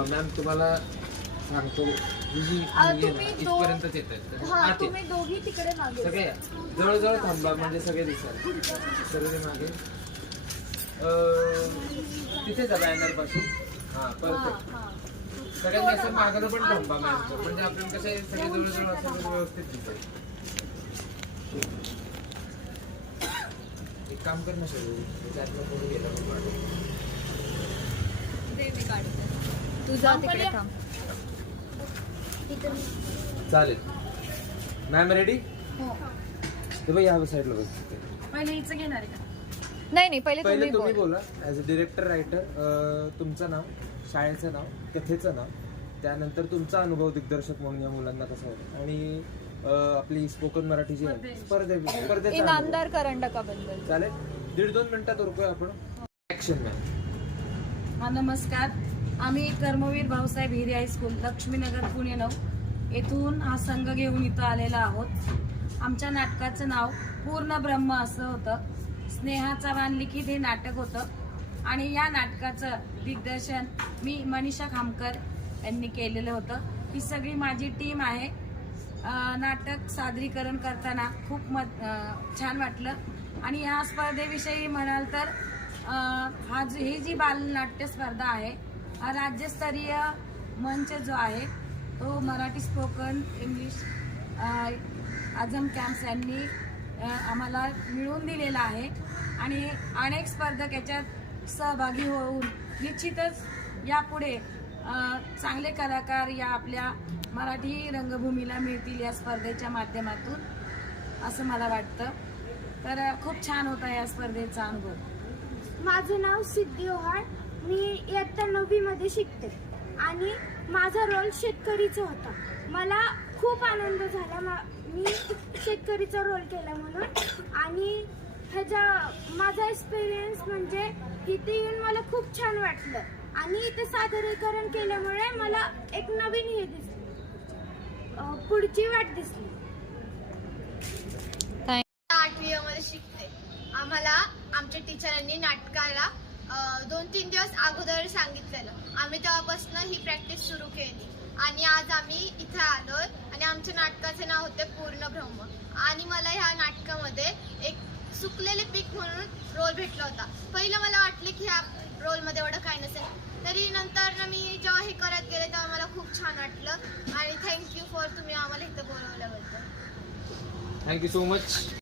Ma'am तुम्हाला सांगतो इथपर्यंतच येतात. तुम्ही दोघी तिकडे मागे सगळे जवळजवळ थांबा म्हणजे सगळे दिसाल. सगळे मागे तिथे जा बॅनर पासून. हा परफेक्ट. सगळ्यांनी असं मागं पण थांबा मॅम, म्हणजे आपण कसे सगळे जवळजवळ असं व्यवस्थित दिसेल. एक काम कर ना सगळं त्यातलं कोणी गेलं तुझा तिकडे थांब. चालेल. Ma'am ready? ते बाई या साईडला बघ. पहिले हिचं घेणार आहे का? नाही पहिले तुम्ही बोला. ॲज अ डिरेक्टर रायटर तुमचं नाव, शाळेचं नाव, कथेचं नाव, त्यानंतर तुमचा अनुभव दिग्दर्शक म्हणून या मुलांना कसा होता, आणि आपली स्पोकन मराठी जी आहे स्पर्धेचा इनामदार करंडकाबद्दल. चालेल. 1.5-2 मिनिटात उरकूया आपण. Action ma'am. हा नमस्कार. आम्ही कर्मवीर भाऊसाहेब हिरे हायस्कूल लक्ष्मीनगर पुणे 9 येथून हा संघ घेऊन इथं आलेला आहोत. आमच्या नाटकाचं नाव पूर्ण ब्रह्म असं होतं. स्नेहा चव्हाण लिखित हे नाटक होतं आणि या नाटकाचं दिग्दर्शन मी मनीषा खामकर यांनी केलेलं होतं. ही सगळी माझी टीम आहे. नाटक सादरीकरण करताना खूप छान वाटलं. आणि ह्या स्पर्धेविषयी म्हणाल तर ही जी बालनाट्य स्पर्धा आहे, हा राज्यस्तरीय मंच जो आहे तो Marathi spoken English Azam camps यांनी आम्हाला मिळवून दिलेला आहे. आणि अनेक स्पर्धक याच्यात सहभागी होऊन निश्चितच यापुढे चांगले कलाकार या आपल्या मराठी रंगभूमीला मिळतील या स्पर्धेच्या माध्यमातून, असं मला वाटतं. तर खूप छान होता या स्पर्धेचा अनुभव. माझं नाव सिद्धी ओहाळ. मी इयत्ता 9वी मध्ये शिकते आणि माझा रोल शेतकरीचा होता. मला खूप आनंद झाला मी शेतकरीचा रोल केला म्हणून. आणि माझा एक्सपिरियन्स म्हणजे इथे येऊन मला खूप छान वाटलं आणि इथे सादरीकरण केल्यामुळे मला एक नवीन हे दिसली, पुढची वाट दिसली. 8वी मध्ये शिकते. आम्हाला आमच्या टीचरांनी नाटकाला 2-3 दिवस अगोदर सांगितलेलं. आम्ही तेव्हापासून ही प्रॅक्टिस सुरू केली आणि आज आम्ही इथे आलोय. आणि आमच्या नाटकाचे नाव होते पूर्ण ब्रह्म. आणि मला ह्या नाटकामध्ये एक सुकलेले पीक म्हणून रोल भेटला होता. पहिलं मला वाटलं की ह्या रोलमध्ये एवढं काय नसेल, तरी नंतर मी जेव्हा हे करत गेले तेव्हा मला खूप छान वाटलं. आणि थँक्यू फॉर तुम्ही आम्हाला इथं बोलवल्याबद्दल. Thank you so much.